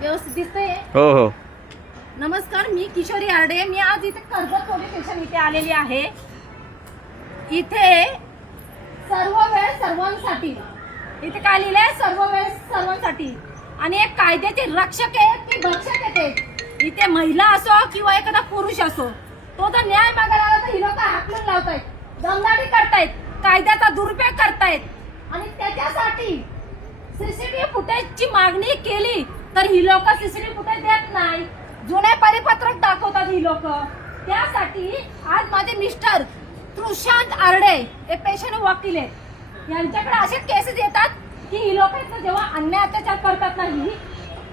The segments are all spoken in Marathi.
व्यवस्थित दिसतंय? हो हो. नमस्कार मी किशोरी आरडे. मी आज इथे कर्जत पोलीस स्टेशन इथे आलेली आहे. इथे सर्व वेळ सर्वांसाठी इथे काय लिहिलंय? सर्व वेळ सर्वांसाठी. आणि एक कायद्याचे रक्षक आहे की भक्षक ते. इथे महिला असो किंवा एखादा पुरुष असो तो जर न्याय मागायला आला तर ही लोक हाकलून लावतायत दमदाटी करतायत कायद्याचा दुरुपयोग करतायत. आणि त्याच्यासाठी सीसीटीव्ही फुटेजची मागणी केली. तर ही लोक सीसीटीव्ही फुटेज देत नाही. जुने परिपत्रक दाखवतात ही लोक. त्यासाठी आज माझे मिस्टर तृशांत आरडे हे पेशंट वकील आहेत. यांच्याकडे असे केसेस येतात की ही लोक जेव्हा अन्याय अत्याचार करतात नाही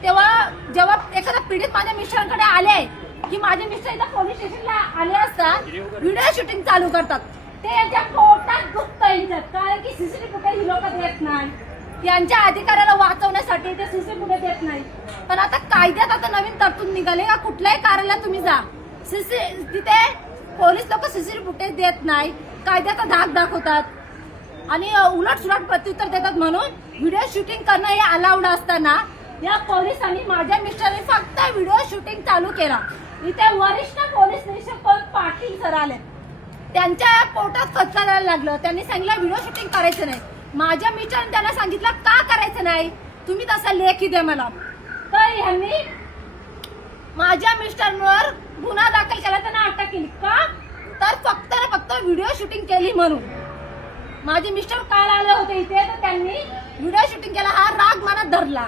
तेव्हा जेव्हा एखादा पीडित माझ्या मिस्टरांकडे आले की माझे मिस्टर इथं पोलीस स्टेशनला आले असतात व्हिडिओ शूटिंग चालू करतात. ते यांच्या पोटात दुखत यांच्यात कारण की सीसीटीव्ही फुटेज ही लोक देत नाही. यांच्या अधिकाराला वाचवण्यासाठी ते सीसी फुटेज देत नाही पण आता कायद्यात आता नवीन तरतूद निघाले का? कुठल्याही कार्यालयात तुम्ही जा. सीसी तिथे पोलीस लोक सीसी फुटेज देत नाही. कायद्याचा धाक दाखवतात. आणि उलट सुलट प्रत्युत्तर देतात म्हणून व्हिडिओ शूटिंग करणं हे अलाउड असताना या पोलिसांनी माझ्या मिस्टरने फक्त व्हिडिओ शूटिंग चालू केला. इथे वरिष्ठ पोलीस निरीक्षक पाटील सर आले. त्यांच्या पोटात खचकायला लागलं. त्यांनी सांगितलं व्हिडिओ शूटिंग करायचं नाही. माझ्या मिस्टरने त्यांना सांगितलं का करायचं नाही? तुम्ही तसा लेखी द्या मला. तर ह्यांनी माझ्या मिस्टरवर गुन्हा दाखल केला त्यांना अटक केली. का? तर फक्त ना फक्त व्हिडिओ शूटिंग केली म्हणून. माझे मिस्टर काल आले होते इथे तर त्यांनी व्हिडिओ शूटिंग केला हा राग मनात धरला.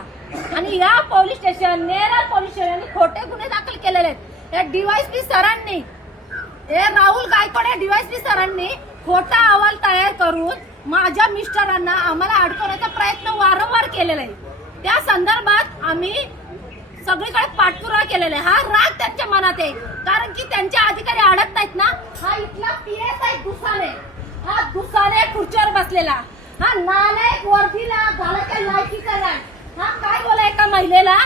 आणि या पोलीस स्टेशन नेरळ पोलीस स्टेशनने खोटे गुन्हे दाखल केलेले आहेत. या डीवायसपी सरांनी हे राहुल गायकवाड या डीवायसपी सरांनी खोटा अहवाल तयार करून माझ्या मिस्टरांना आम्हाला अडकवण्याचा प्रयत्न वारंवार केलेला आहे. त्या संदर्भात आम्ही सगळीकडे पाठपुरावा केलेला आहे. हा राग त्यांच्या मनात आहे. कारण की त्यांचे अधिकारी अडत नाहीत ना हा इथला पीएस आहे दुसाने. हा दुसाने खुर्चीवर बसलेला. हा नालायक वर्दीला घालायच्या लायकीचा राग. हा काय बोला एका महिलेला?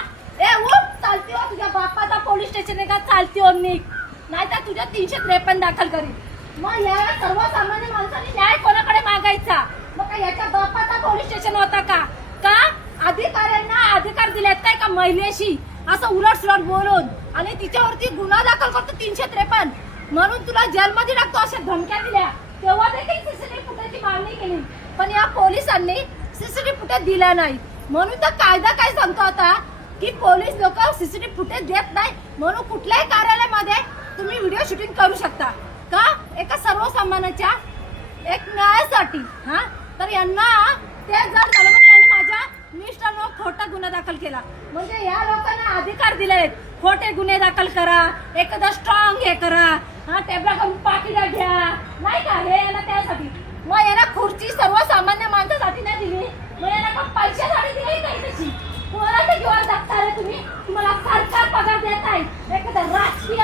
ए उठ चालती हो तुझ्या बापाचा पोलीस स्टेशन आहे का चालती हो निघ नाहीतर तुझ्या तीनशे त्रेपन्न दाखल करीन. मग या सर्वसामान्य माणसाने न्याय कोणाकडे मागायचा मग काय याच्या बापाचा पोलीस स्टेशन होता का का अधिकाऱ्यांना दिल्यात काय का महिलेशी? असं उलट सुलट बोलून. आणि तिच्यावरती गुन्हा दाखल करतो तीनशे त्रेपन्न. म्हणून तुला जेलमध्ये टाकतो अशा धमक्या दिल्या. तेव्हा देखील सीसीटीव्ही फुटेजची मागणी केली. पण या पोलिसांनी सीसीटीव्ही फुटेज दिला नाही. म्हणून तर कायदा काय सांगतो आता? की पोलीस लोक सीसीटीव्ही फुटेज देत नाही. म्हणून कुठल्याही कार्यालयामध्ये तुम्ही व्हिडिओ शूटिंग करू शकता. का? एका सर्वसामान्याच्या एक न्यायासाठी हा? तर यांना ते जर झालं माझ्या मिस्टरवर खोटा गुन्हा दाखल केला. म्हणजे या लोकांना अधिकार दिले खोटे गुन्हे दाखल करा. एखादा स्ट्रॉंग हे करा. हा टेबला खालून पाकिटा घ्या. नाही का? हे यांना त्यासाठी. मग यांना खुर्ची सर्वसामान्य माणसासाठी नाही दिली. मग यांना का पैशासाठी दिली नाही तशी? कोणाच्या घेऊन जगता रे तुम्ही. तुम्हाला सरकार पगार देत आहे. एखादा राजकीय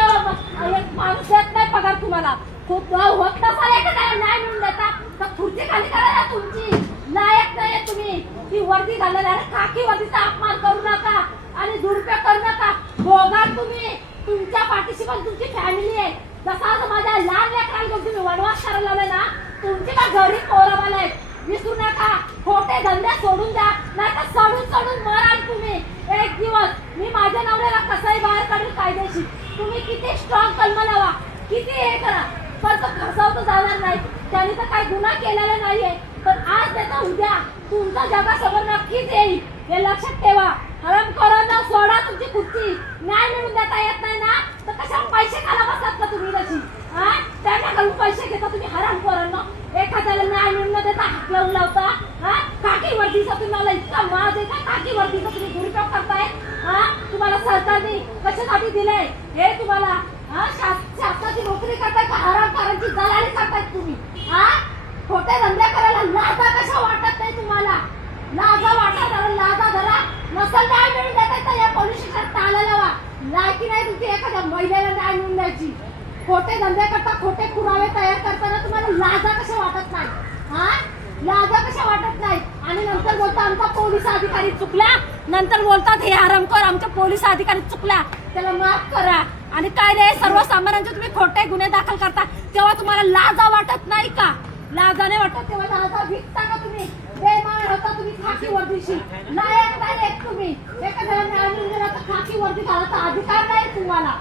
माणूस देत नाही पगार तुम्हाला. खूप होत नसाल एखाद्याला न्याय मिळून देता. तर खुर्ची खाली करा तुमची लायक नाही तुम्ही ती वर्दी घालणार अरे खाकी वर्दीचा अपमान करू नका आणि दुरुपयोग करू नका. भोगा तुम्ही तुमच्या पाठीशी पण तुमची फॅमिली आहे. जसा आज माझ्या लहान लेकराला तुम्ही वनवास करायला लावले ना तुमची का घरी पोरवाला आहेत विसरू नका. खोटे धंदे सोडून द्या. नाही तर सडून सडून मराल तुम्ही. एक दिवस. मी माझ्या नवऱ्याला कसंही बाहेर काढून कायदेशीर. तुम्ही किती स्ट्रॉंग कलम लावा. किती हे करा. पण तो फसवतो जाणार नाही. त्यांनी तर काही गुन्हा केलेला नाहीये. पण आज त्याचा उद्या. तुमचा जगासमोर नक्कीच येईल. हे लक्षात ठेवा. हरम ना सोडा तुमची खुर्ची न्याय मिळून देता येत नाही ना? तर कशा पैसे खाला बसतात का तुम्ही तशी हा त्यांच्याकडून पैसे घेता तुम्ही हराम करा एखाद्याला न्याय मिळून न देता हात लावून लावता. हा काकी वर्दीचा तुम्हाला इतका माज देता काकी वर्दीचा तुम्ही दुरुपयोग करताय? हा तुम्हाला सरकारने कशासाठी दिलंय? हे तुम्हाला हा शासनाची नोकरी करताय का? हरामकारांची दलाली करताय तुम्ही. हा खोटे धंदे करायला लाजा कशा वाटत नाही तुम्हाला? लाजा वाटत लाजा धरा. नसल न्याय मिळून देत तर या पोलीस स्टेशनात ताला लावा. लायकी नाही तुमची एखाद्या महिलेला न्याय मिळून द्यायची. खोटे धंदे करता खोटे पुरावे तयार करताना तुम्हाला लाजा कशा वाटत नाही? हा? लाजा कशा वाटत नाही? आणि नंतर बोलता आमचा पोलीस अधिकारी चुकला. नंतर बोलतात हे आरामकर आमच्या पोलीस अधिकारी चुकला. त्याला माफ करा. आणि काय रे सर्वसामान्यांचे तुम्ही खोटे गुन्हे दाखल करता. तेव्हा तुम्हाला लाजा वाटत नाही का? लाजाने वाटत तेव्हा लाजा विकता का तुम्ही? बेमान होता तुम्ही खाकी वर्दीशी. नायक नायक तुम्ही. एखाद्याला न्याय मिळून गेला तर अधिकार नाही तुम्हाला.